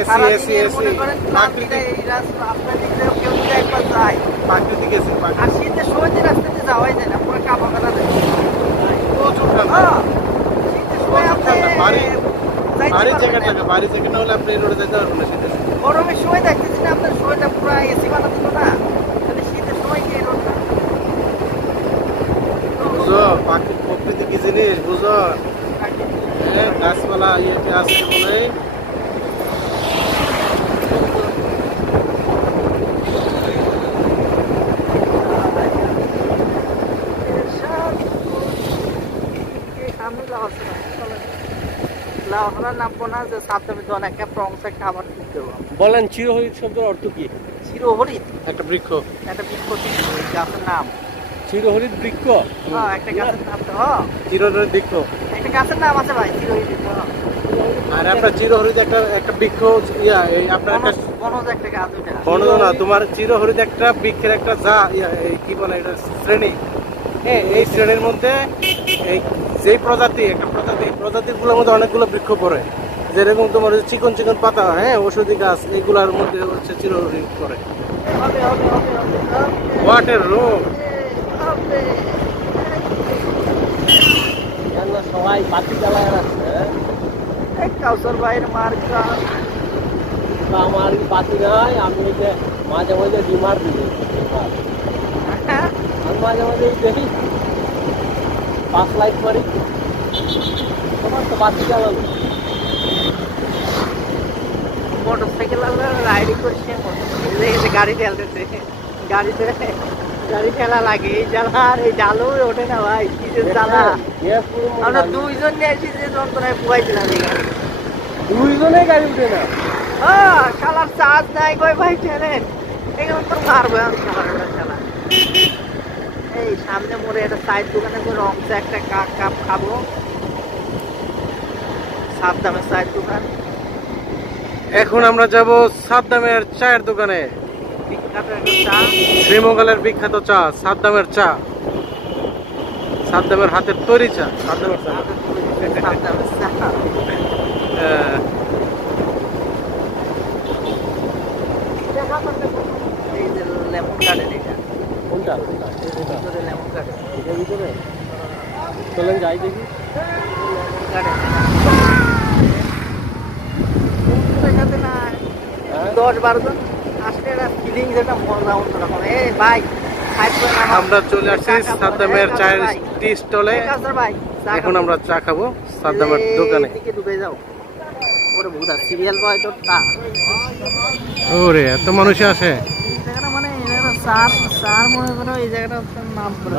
AC AC AC প্রাকৃতিক প্রাকৃতিক AC আর শীতের সময় যে রাস্তাতে যাওয়াই যায় না, পুরো কাপড় কাটা যায়। প্রচুর ঠান্ডা শীতের সময় আপনি বাড়ি যাইতে জায়গা পারবেন না। বাড়ি জায়গা না হলে আপনি রোডে যেতে পারবেন না শীতের সময়। গরমের সময় দেখতেছি না আপনার সময়টা পুরো এসি বানা দিল না, তাহলে শীতের সময় কি রোডটা বুঝো প্রকৃতি কি জিনিস বুঝো, গাছপালা ইয়েতে আছে বলে নামবো না যে সাবধানে জন একটা প্রংস একটা আবার দিতে হবে। বলেন চিরহরিৎ শব্দের অর্থ কি? চিরহরিৎ একটা বৃক্ষ, একটা বৃক্ষ, গাছের নাম। চিরহরিৎ বৃক্ষ? হ্যাঁ, একটা গাছের নাম তো। হ্যাঁ, চিরহরিৎ বৃক্ষ, একটা গাছের নাম আছে ভাই, চিরহরিৎ। আর আপনার চিরহরিৎ একটা বৃক্ষ, ইয়া এই আপনার একটা বনজ একটা গাছ ওইটা। বনজ না, তোমার চিরহরিৎ একটা বৃক্ষের একটা যা কি বলে এটা শ্রেণী। হ্যাঁ, এই শ্রেণীর মধ্যে এই যেই প্রজাতিগুলোর মধ্যে অনেকগুলো বৃক্ষ পড়ে, যেরকম তোমার চিকন চিকন পাতা, হ্যাঁ, ঔষধি গাছ, এইগুলোর মধ্যে হচ্ছে চিরহরিৎ পড়ে। ওয়াটার রোড সবাই বাতি জ্বালায় রাখছে, কাউসার ভাইয়ের মার্কা। আমার বাতি নাই, আমি ওই যে মাঝে মাঝে ডিমার দিই, আমি মাঝে মাঝে দেখি 5 লাইট মারি, তোমার তো বাতি জ্বালানো। মোটরসাইকেল রাইডিং করছে, গাড়ি ঠেলতেছে, গাড়ি ঠেলা লাগে, এই জ্বালা আর এই জালও ওঠে না ভাই, কি যে জ্বালা। আমরা দুইজন নিয়ে আসি, যে যন্ত্রণায় পুয়াইছিলাম এই গাড়ি। দুইজনে গাড়ি উঠে না, হ্যাঁ, শালার চার্জ নাই, কই ভাই ঠেলেন, এখানে তো মারবো আমি শালা। এই সামনে মোড়ে একটা চায়ের দোকানে রং চা একটা কাপ খাবো, সাদ্দামের চায়ের দোকান। এখন আমরা যাব সাদ্দামের চায়ের দোকানে, বিখ্যাত একটা চা, শ্রীমঙ্গলের বিখ্যাত চা, সাদ্দামের চা, সাদ্দামের হাতের তৈরি চা, সাদ্দামের চা। সাদ্দামের চা। এই যে লেমন গার্ডেন, এটা কোনটা? ভিতরে লেমন গার্ডেন, এটার ভিতরে চলেন যাই দেখি। লেমন গার্ডেন দেখাতে না 10-12 জন আসলে একটা ফিলিং, যেটা মজা অন্যরকম। এই ভাই, আমরা চলে আসছি সাদ্দামের চায়ের টি স্টলে। এখন আমরা চা খাবো সাদ্দামের দোকানে। ডুবে যাও, ওরে ভুদা সিরিয়াল বয় তো তা। ওরে এত মানুষ আসে। এই জায়গাটা মানে এই জায়গাটা সার মনে করো, এই জায়গাটা নাম করে